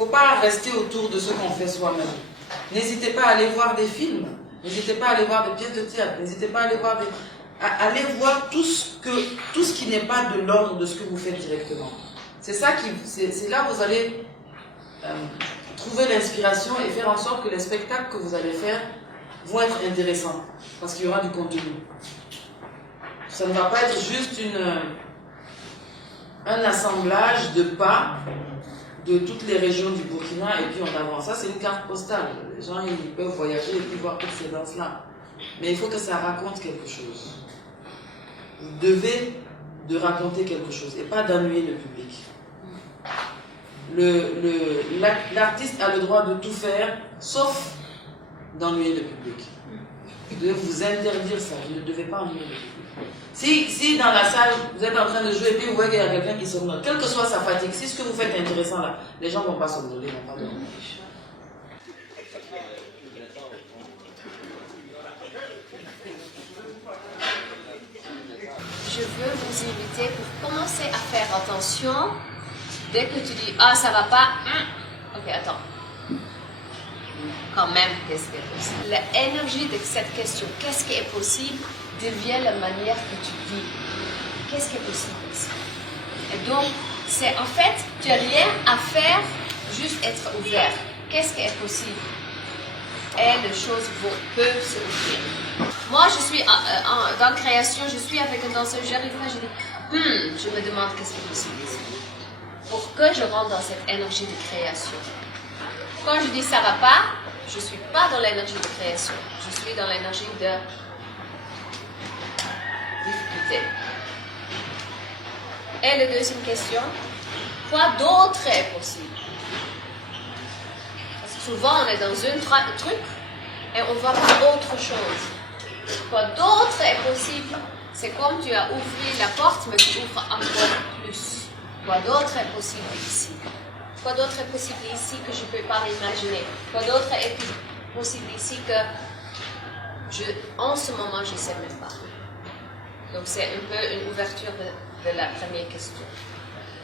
faut pas rester autour de ce qu'on fait soi-même. N'hésitez pas à aller voir des films, n'hésitez pas à aller voir des pièces de théâtre, n'hésitez pas à aller voir allez voir tout ce qui n'est pas de l'ordre de ce que vous faites directement. C'est ça c'est là où vous allez trouver l'inspiration et faire en sorte que les spectacles que vous allez faire vont être intéressants, parce qu'il y aura du contenu. Ça ne va pas être juste un assemblage de pas de toutes les régions du Burkina et puis on avance. Ça, c'est une carte postale. Les gens, ils peuvent voyager et puis voir toutes ces danses-là. Mais il faut que ça raconte quelque chose. Vous devez de raconter quelque chose et pas d'ennuyer le public. L'artiste a le droit de tout faire, sauf d'ennuyer le public. Vous devez vous interdire ça. Vous ne devez pas ennuyer le public. Si dans la salle, vous êtes en train de jouer et puis vous voyez qu'il y a quelqu'un qui somnole, quelle que soit sa fatigue, si ce que vous faites est intéressant là, les gens ne vont pas somnoler, ils vont pas dormir. Je veux vous inviter pour commencer à faire attention. Dès que tu dis « Ah, ça va pas », ok, attends. Quand même, qu'est-ce qui est possible? L'énergie de cette question, qu'est-ce qui est possible, devient la manière que tu vis. Qu'est-ce qui est possible ici? Et donc, c'est en fait, tu n'as rien à faire, juste être ouvert. Qu'est-ce qui est possible? Et les choses peuvent se ouvrir. Moi, je suis dans création, je suis avec un danseur, j'arrive là, je dis, je me demande qu'est-ce qui est possible ici. Pour que je rentre dans cette énergie de création. Quand je dis ça va pas, je ne suis pas dans l'énergie de création. Je suis dans l'énergie de difficulté. Et la deuxième question, quoi d'autre est possible? Parce que souvent on est dans un truc et on ne voit pas autre chose. Quoi d'autre est possible? C'est comme tu as ouvert la porte, mais tu ouvres encore plus. Quoi d'autre est possible ici? Quoi d'autre est possible ici que je ne peux pas imaginer? Quoi d'autre est possible ici que en ce moment je ne sais même pas? Donc c'est un peu une ouverture de la première question.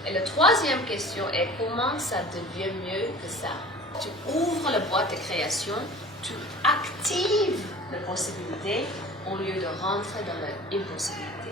Et la troisième question est comment ça devient mieux que ça? Tu ouvres la boîte de création, tu actives la possibilité au lieu de rentrer dans l'impossibilité.